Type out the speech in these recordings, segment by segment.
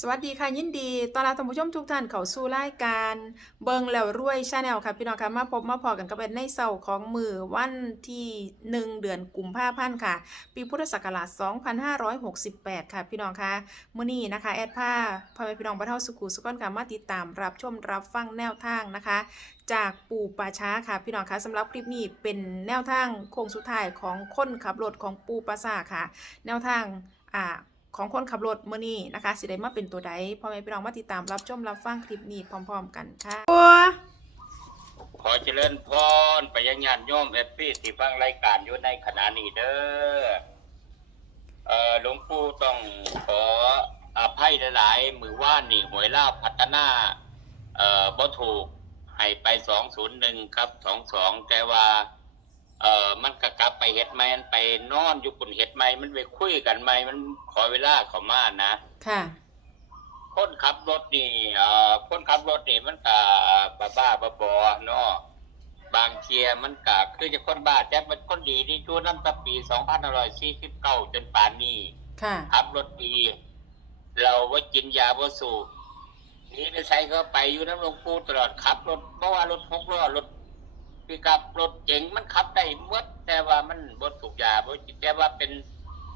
สวัสดีค่ะยินดีตอนรับท่านผู้ชมทุกท่านเข้าสู่รายการเบิงแล้วรวยชาแนลค่ะพี่น้องค่ะมาพบมาพอกันกับเป็นในเสาร์ของมือวันที่ 1 เดือนกุมภาพันธ์ค่ะ ปีพุทธศักราช 2568 ค่ะพี่น้องค่ะมื้อนี้นะคะแอดผ้าพ่อแม่พี่น้องบ้านเฮาสุขุสุขอนค่ะมาติดตามรับชมรับฟังแนวทางนะคะ จากปู่ป่าช้าค่ะพี่น้องค่ะสำหรับคลิปนี้เป็นแนวทางโค้งสุดท้ายของคนขับรถของปู่ป่าซ่าค่ะ แนวทางอ่า ของคนขับรถมื้อนี้นะคะสิได้มาเป็นตัวใดพ่อแม่พี่น้องมาติดตามรับชมรับฟังคลิปนี้พร้อม ๆ กันค่ะขอเจริญพรไปยังญาติโยมเอฟซีที่ฟังรายการอยู่ในขณะนี้เด้อเออหลวงปู่ต้องขออภัยหลายๆมือว่านนี่หวยลาพัฒนา เอ่อบ่ถูกให้ไปสองศูนย์หนึ่งครับสองสองแต่ว่า เอ่อมันก็กลับไปเฮ็ดไหมมันไปนอนอยู่กุนเฮ็ดไหมมันไปคุยกันไหมมันขอเวลาเขามานะค่ะ คนขับรถนี่เอ่อคนขับรถนี่มันก็บ้าบ้าๆบอๆเนาะบางเทียมันก็คือจะคนบ้าแต่มันคนดีที่ชูน้ำตะปี2549จนป่านนี้ค่ะขับรถดี เราว่ากินยาว่าสูบนี่ไปใช้ก็ไปอยู่น้ำหลวงปู่ตลอดขับรถเพราะว่ารถหกล้อรถปีกับรถเก๋งมัน ขับได้หมดแต่ว่ามันบ่สูบยาบ่กินแต่ว่าเป็น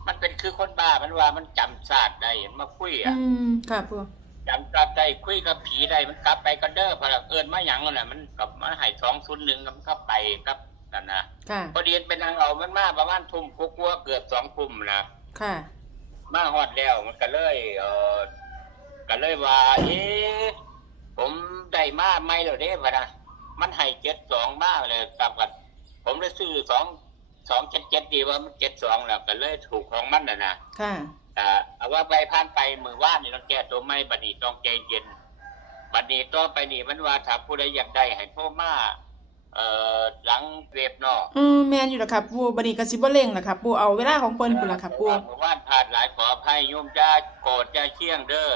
มันเป็นคือคนบ้ามันว่ามันจำศาสตร์ได้มันมาคุยอือะมค่ะปู่จำกลับได้คุยกับผีได้มันกลับไปกันเด้อพอเอิญมาหยังนั่นน่ะมันกลับมาให้สองศูนย์หนึ่งมันก็ไปครับนั่นนะค่ะพอดีเป็นนางเอามันมาประมาณทุ่มกลัวาๆเกือบสองทุ่มนะค่ะ มาฮอดแล้วมันก็เลยเออก็เลยว่าเอ๊ะผมได้มาไม่แล้วเด้พะนะมันให้เจ็ดสองมาเลยกลับกัน ผมเลยซื้อสองสองเจ็ดเจ็ดดีว่ามันเจ็ดสองแล้วก็เลยถูกของมันน่ะนะค่ะแต่เอาว่าไปผ่านไปมือว่านนี่ต้องแก้ตัวไม่บัดนี้ต้องใจเย็นบัดนี้ต่อไปนี่มันว่าถ้าผู้ใดอยากได้ให้โทรมาเอ่อหลังเว็บเนาะอืมแมนอยู่แล้วครับปู่บัดนี้ก็สิบ่เร่งล่ะครับปู่เอาเวลาของเพิ่นพุ่นล่ะครับปู่มือว่านผ่านหลายขออภัยโยมจ้าโกรธจ้าเชี่ยงเด้อ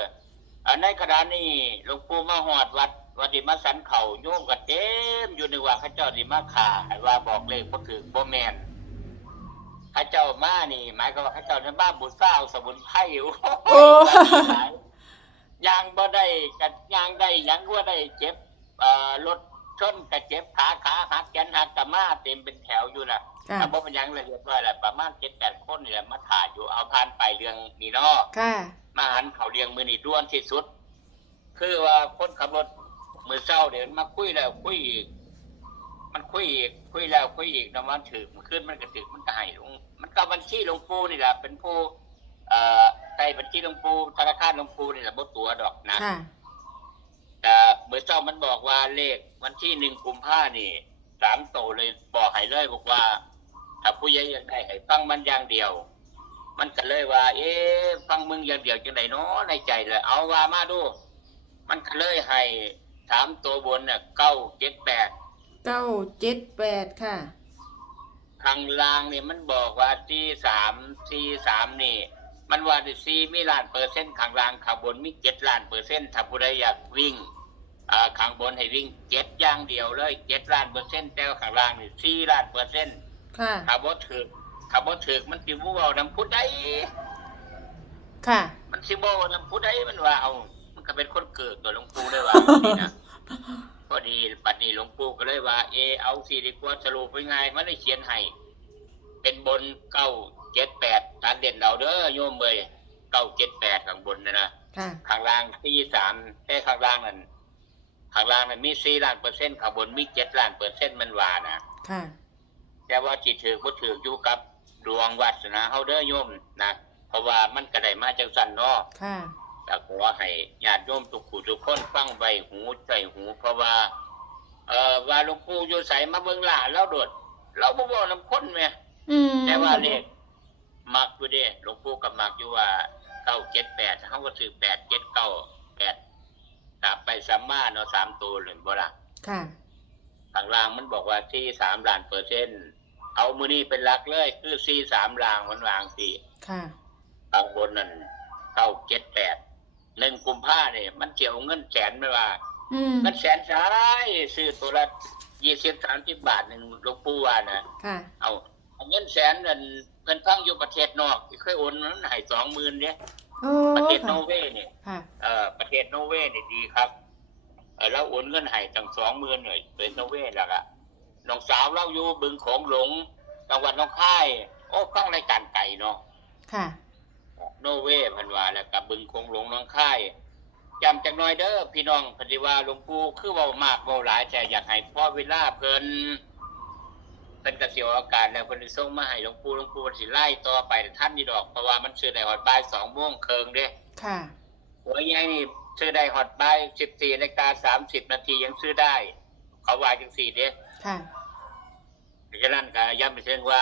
อันในขณะนี้หลวงปู่มาหอดวัด วัดดิมาสันเขาโยมก็เต็มอยู่ในว่าเข้าเจ้าดิมาขาให้ว่าบอกเลขบ่ถือบ่แม่นเข้าเจ้ามานี่ หมายความว่าเข้าเจ้าในบ้านบุษราสมุนไพรโอ้โอ้ยยางบ่ได้กันยางได้หยังบ่ได้เจ็บเอ่อรถชนก็เจ็บขาขาหักแขนหักกะมาเต็มเป็นแถวอยู่น่ะค่ะถ้าบ่เป็นหยังเลยเรียบร้อยแล้วประมาณ7-8คนนี่แหละมาถ่ายอยู่เอาผ่านไปเรื่องนี้เนาะค่ะมาหันเขาเรียงมือนี่ด้วนที่สุด คือว่าคนขับรถ มือเศร้าเดี๋ยวมาคุยแล้วคุยอีก มันคุยอีกคุยแล้วคุยอีกนะมันถือมันขึ้นมันก็ถือมันก็ให้ลงมันก็บัญชีหลวงปู่นี่แหละเป็นผู้เอ่อใส่บัญชีหลวงปู่ธนาคารหลวงปู่นี่แหละบ่ตัวดอกนะค่ะ แต่เมื่อเจ้ามันบอกว่าเลขวันที่หนึ่งกุมภานี่สามโตเลยบอกให้เลยบอกว่าถ้าผู้ใหญ่อยากได้ให้ฟังมันอย่างเดียว มันก็เลยว่า เอ๊ะฟังมึงอย่างเดียวจังไดเนาะในใจเลย เอาว่ามาดู มันก็เลยให้ สามตัวบนเนี่ยเก้าเจ็ดแปดเก้าเจ็ดแปดค่ะ ข้างล่างนี่มันบอกว่าที่สามสี่สามนี่ มันว่าสี่มีล้านเปอร์เซ็นต์ข้างล่างข้างบนมีเจ็ดล้านเปอร์เซ็นต์ถ้าผู้ใดอยากวิ่งอ่าข้างบนให้วิ่งเจ็ดอย่างเดียวเลยเจ็ดล้านเปอร์เซ็นต์แต่ว่าข้างล่างนี่สี่ล้านเปอร์เซ็นต์ค่ะ ถ้าบ่ถึกถ้าบ่ถึกมันสิบ่เว้านำผู้ใดค่ะ มันสิบ่เว้านำผู้ใดมันว่าเอา มันก็เป็นคนเกิดตัวหลวงปู่เลยว่านี่นะพอดีบัดนี้หลวงปู่ก็เลยว่า เออเอาสิดีกว่าสรุปไปไงมันเลยเขียนให้เป็นบนเก้าเจ็ดแปดตัดเด่นเราเด้อโยมเอ้ยเก้าเจ็ดแปดข้างบนนะนะค่ะข้างล่างสี่สามแต่ข้างล่างนั่นข้างล่างนั่นมีสี่ล้านเปอร์เซ็นต์ข้างบนมีเจ็ดล้านเปอร์เซ็นต์มันว่านะค่ะแต่ว่าจิตถือบ่ถืออยู่กับดวงวาสนาเฮาเด้อโยมนะเพราะว่ามันก็ได้มาจังซั่นเนาะค่ะ แต่ขอให้ญาติโยมทุกผู้ทุกคนฟังไว้หูใจหูเพราะว่า เอ่อว่าหลวงปู่อยู่ไสมาเบิ่งหลานเราโดด เราบ่เว้านำคนแหม่อืมแต่ว่าเลขมักอยู่เด้หลวงปู่ก็มักอยู่ว่า978เฮาก็ซื้อ8 7 9 8ตามไปสามมาเนาะสามตัวเลยบ่ล่ะค่ะข้างล่างมันบอกว่าที่สามล้านเปอร์เซ็นต์เอามือนี้เป็นหลักเลย คือสี่สามลางมันวางสี่ค่ะข้างบนนั่นเก้าเจ็ดแปด หนึ่งกุมภาเนี่ยมันเจียวเงินแสนไม่ว่าอืมเงินแสนใช้ซื้อตัวละยี่สิบสามสิบบาทหนึ่งหลูกปูว่านะค่ะ เอาเอาเงินแสนนั่นเพิ่นฟังอยู่ประเทศนอกที่เคยโอนนั้นให้สองหมื่นเนี่ยโอ้ประเทศโนค่ะเวย์เนี่ย ค่ะ เอ่อประเทศโนเวย์เนี่ยดีครับเออแล้วโอนเงินให้ตั้งสองหมื่นหน่อยเป็นโนเวย์แล้วอะน้องสาวเราอยู่บึงโของหลงจังหวัดหน้องคาย โอ้ฟังรายการไก่เนาะ ค่ะ โนเวย์เพันว่าแล้วกับบึงโของหลงหน้องคายจำจักหน่อยเด้อพี่น้องพอดีว่าหลวงปู่คือเว้ามากเว้าหลายแต่อยากให้พ่อเวลาเพิ่นเป็นกระเสียวอาการแล้วเพิ่นสิส่งมาให้หลวงปู่หลวงปู่สิไล่ต่อไปแต่ท่านนี่ดอกเพราะว่ามันซื้อได้ฮอดบ่าย2โมงครึ่งเด้ค่ะหัวใหญ่นี่ซื้อได้ฮอตบายสิบสี่นาฬิกาสามสิบนาทียังซื้อได้ เขาว่าจังสี่เด้ค่ะเพราะฉะนั้นก็ย้ำไปเชิงว่า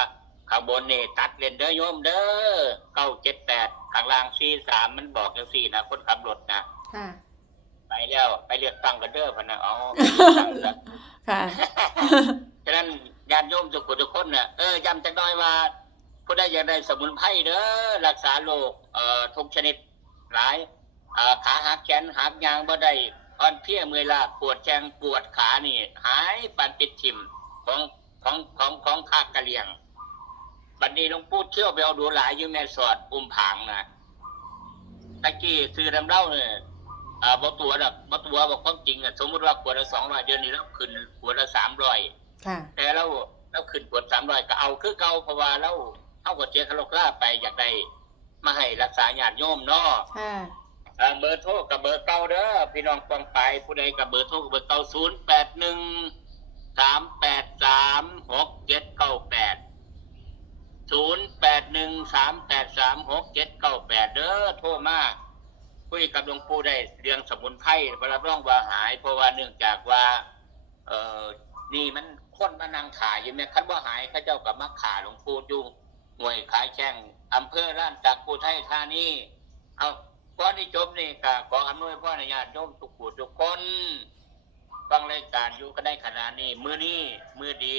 ข้างบนนี่ตัดเลนเด้อโยมเด้อเก้าเจ็ดแปดข้างล่างสี่สามมันบอกจังสี่นะคนขับรถนะค่ะ ไปแล้วไปเลือกตั้งกันเด้อพะนะอ๋อค่ะ ฉะนั้นญาติโยมทุกคนทุกคนน่ะเออย้ำจักหน่อยว่าผู้ใดอยากได้สมุนไพรเด้อรักษาโรคเอ่อทุกชนิดหลายอ่าขาหักแขนหักยางบ่ได้อ่อนเพลียเมื่อยล้าปวดแขงปวดขานี่ หายปันปิดทิมของของของของภาคกะเหรี่ยง บัดนี้หลวงปู่เที่ยวไปเอาดูหลายอยู่แม่สอดอุ้มผางนะตะกี้ซื้อดำเล่าเนี่ยอ่าบ่ตัวดอกบ่ตัวบอกความจริงอะสมมติว่าขวดละสองร้อยเดือนนี้เราขึ้นขวดละสามร้อยค่ะแต่เราเราขึ้นขวดสามร้อยก็เอาคือเก่าเพราะว่าเราเอากดเจียคาโลกล่าไปอยากได้มาให้รักษาญาติโยมเนาะค่ะอ่าเบอร์โทรกับเบอร์เก่าเด้อพี่น้องฟังไปผู้ใดกับเบอร์โทรกับเบอร์เก่าศูนย์แปดหนึ่งสามแปดสามหกเจ็ดเก้าแปด ศูนย์แปดหนึ่งสามแปดสามหกเจ็ดเก้าแปดเด้อโทรมาคุยกับหลวงปู่ได้เรื่องสมุนไพรบรับรองว่าหาย เพราะว่าเนื่องจากว่า เออนี่มันคนมานั่งขายอยู่แม่คันว่าหายข้าเจ้ากับมาขาหลวงปู่อยู่หน่วยขายแข่งอำเภอร้านจากปูไทยธานีเอาก่อนที่จบนี่ก็ขออำนวยพรญาติโยมทุกผู้ทุกคนฟังรายการอยู่ก็ได้ขนาดนี้ มือนี้มือดี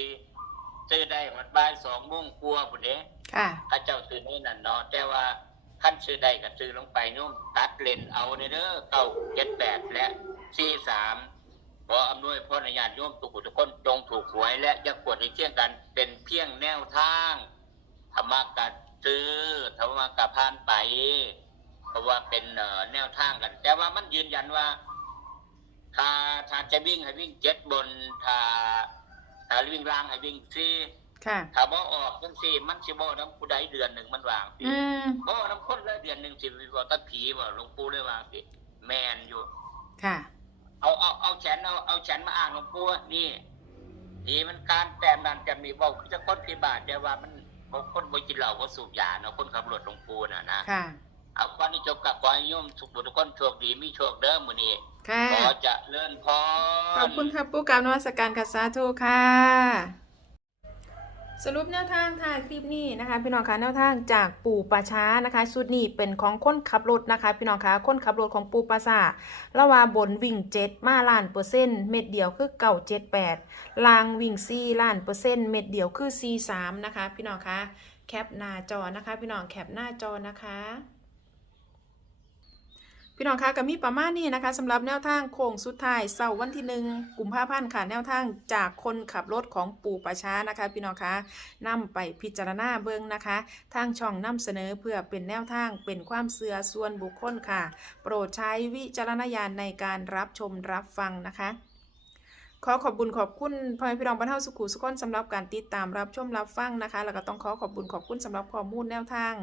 ซื้อได้หมดบ่ายสองโมงกลัวพุ่นเด้ค่ะ ข้าเจ้าซื้อนี่นั่นเนาะแต่ว่าขั้นซื้อได้ก็ซื้อลงไปโน้มตัดเลนเอาเด้อเก้าเจ็ดแปดและสี่สามขออำนวยพรญาติโยมทุกผู้ทุกคนจงถูกหวยและอย่ากดให้เที่ยงกันเป็นเพียงแนวทางธรรมะกัดซื้อธรรมะกัผ่านไป เพราะว่าเป็นเอ่อแนวทางกัน แต่ว่ามันยืนยันว่า ถ้าถ้าจะวิ่งให้วิ่งเจ็ดบนถ้า ถ้าวิ่งล่างให้วิ่งสี่ค่ะ ถ้าบ่ออกจังสี่มันสิบ่น้ำผู้ใดเดือนหนึ่งมันวางสิอืม บ่น้ำคนละเดือนหนึ่งสิบ่ตะผีบ่หลวงปู่เลยวางสิแมนอยู่ ค่ะ เอาเอาเอาแขนเอาเอาแขนมาอ่างหลวงปู่ว่านี่นี่มันการแต้มนั่นจะมีบอกจะคนที่บาทแต่ว่ามันบางคนบ่กินเหล้าบ่สูบยาเนาะคนขับรถหลวงปู่น่ะนะ ค่ะ เอาก่อนที่จบกับขอให้โยมทุกทุกคนโชคดีมีโชคเด้อมื้อนี้ค่ะ ขอเจะเลื่อนพร ขอบคุณค่ะปูกราบนวัสการค่ะสาธุค่ะ สรุปแนวทางถ่ายคลิปนี้นะคะ พี่น้องคะแนวทางจากปู่ป่าช้านะคะชุดนี้เป็นของคนขับรถนะคะ พี่น้องคะคนขับรถของปู่ปราสาทละว่าบนวิ่งเจ็ดมาล้านเปอร์เซ็นต์เม็ดเดียวคือเก่าเจ็ดแปดลางวิ่งซีล้านเปอร์เซ็นต์เม็ดเดียวคือซีสามนะคะ พี่น้องคะแคปหน้าจอนะคะ พี่น้องแคปหน้าจอนะคะ พี่น้องคะก็มีประมาณนี้นะคะสำหรับแนวทางโค้งสุดท้ายเสาร์วันที่หนึ่งกุมภาพันธ์ค่ะแนวทางจากคนขับรถของปู่ประช้านะคะ พี่น้องคะนำไปพิจารณาเบิ้งนะคะ ทางช่องนำเสนอเพื่อเป็นแนวทางเป็นความเสื่อส่วนบุคคลค่ะ โปรดใช้วิจารณญาณในการรับชมรับฟังนะคะ ขอขอบคุญขอบคุณพ่อแม่พี่น้องบรรเทาสุขุสุขคนสำหรับการติดตามรับชมรับฟังนะคะ แล้วก็ต้องขอขอบคุญขอบคุณสำหรับข้อมูลแนวทาง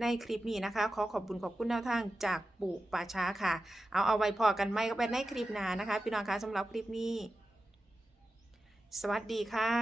ในคลิปนี้นะคะ ขอขอบคุณขอบคุณแนวทางจากปู่ป่าช้าค่ะ เอาเอาไว้พอกันไหมก็เป็นในคลิปหน้านะคะ พี่น้องคะสำหรับคลิปนี้ สวัสดีค่ะ